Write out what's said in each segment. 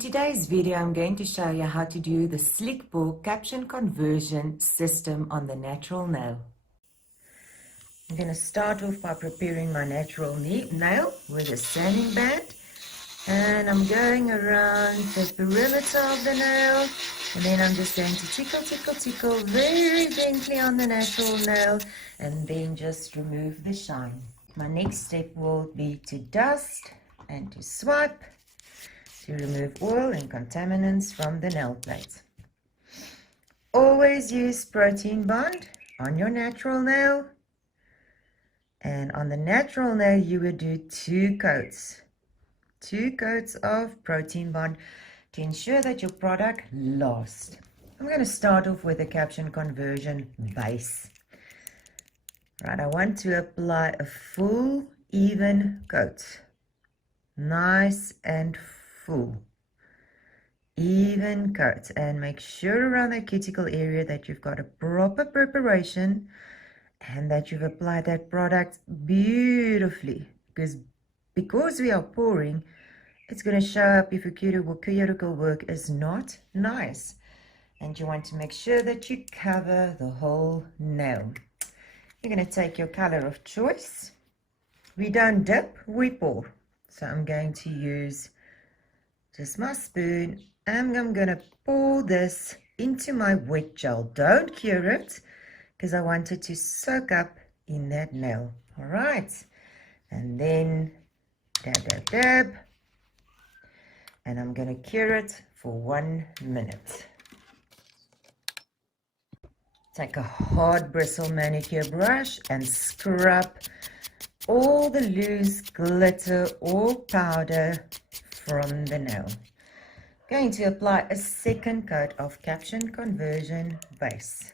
today's video, I'm going to show you how to do the Slickpour caption conversion system on the natural nail. I'm going to start off by preparing my natural nail with a sanding band. And I'm going around the perimeter of the nail. And then I'm just going to tickle very gently on the natural nail. And then just remove the shine. My next step will be to dust and to swipe, to remove oil and contaminants from the nail plate. Always use protein bond on your natural nail. And on the natural nail, you would do 2 coats. 2 coats of protein bond to ensure that your product lasts. I'm going to start off with a caption conversion base. Right, I want to apply a full, even coat. Nice and full. Even coat. And make sure around that cuticle area that you've got a proper preparation and that you've applied that product beautifully. Because we are pouring, it's going to show up if your cuticle work is not nice. And you want to make sure that you cover the whole nail. You're going to take your color of choice. We don't dip, we pour. So I'm going to use just my spoon and I'm going to pour this into my wet gel. Don't cure it because I want it to soak up in that nail. All right. And then dab. And I'm going to cure it for 1 minute. Take a hard bristle manicure brush and scrub all the loose glitter or powder from the nail. Going to apply a second coat of caption conversion base.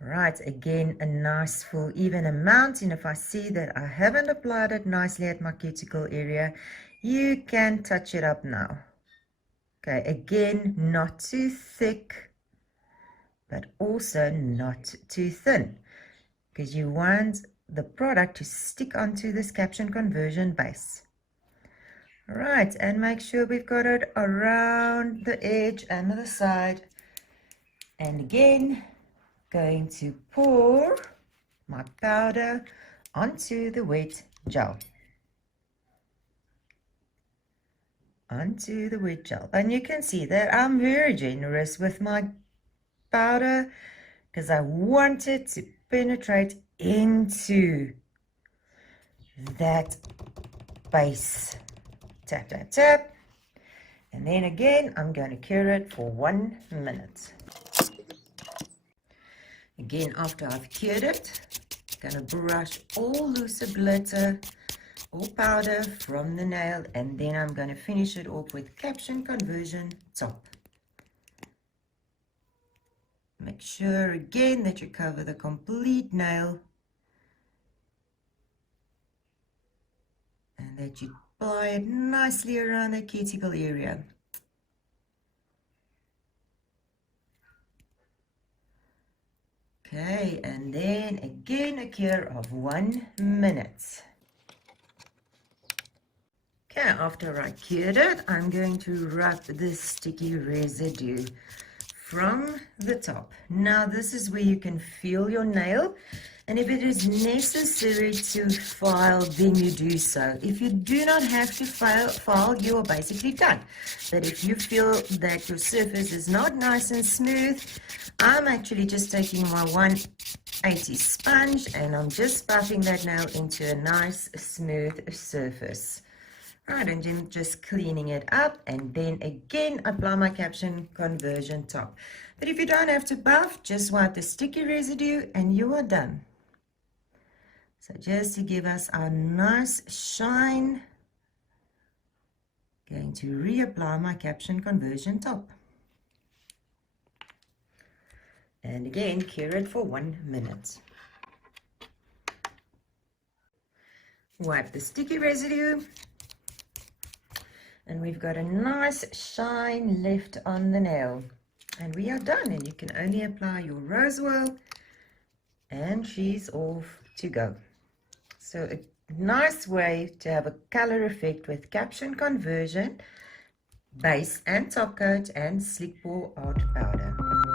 Right, again a nice full even amount, and if I see that I haven't applied it nicely at my cuticle area, you can touch it up now. Okay, again, not too thick, but also not too thin, because you want the product to stick onto this caption conversion base. All right, and make sure we've got it around the edge and the side. And again, going to pour my powder onto the wet gel. Onto the wet gel. And you can see that I'm very generous with my powder because I want it to penetrate into that base. Tap. And then again, I'm going to cure it for 1 minute. Again, after I've cured it, I'm going to brush all loose glitter or powder from the nail, and then I'm going to finish it off with caption conversion top. Make sure again that you cover the complete nail and that you apply it nicely around the cuticle area. Okay, and then again a cure of 1 minute. Okay, after I cured it, I'm going to rub this sticky residue from the top. Now this is where you can feel your nail, and if it is necessary to file, then you do so. If you do not have to file, you are basically done. But if you feel that your surface is not nice and smooth, I'm actually just taking my 180 sponge and I'm just buffing that nail into a nice smooth surface. Right, and then just cleaning it up, and then again apply my caption conversion top. But if you don't have to buff, just wipe the sticky residue and you are done. So just to give us our nice shine, going to reapply my caption conversion top. And again, cure it for 1 minute. Wipe the sticky residue. And we've got a nice shine left on the nail. And we are done. And you can only apply your rose oil and she's off to go. So Nice way to have a color effect with Caption conversion, base and top coat, and Slickpour art powder.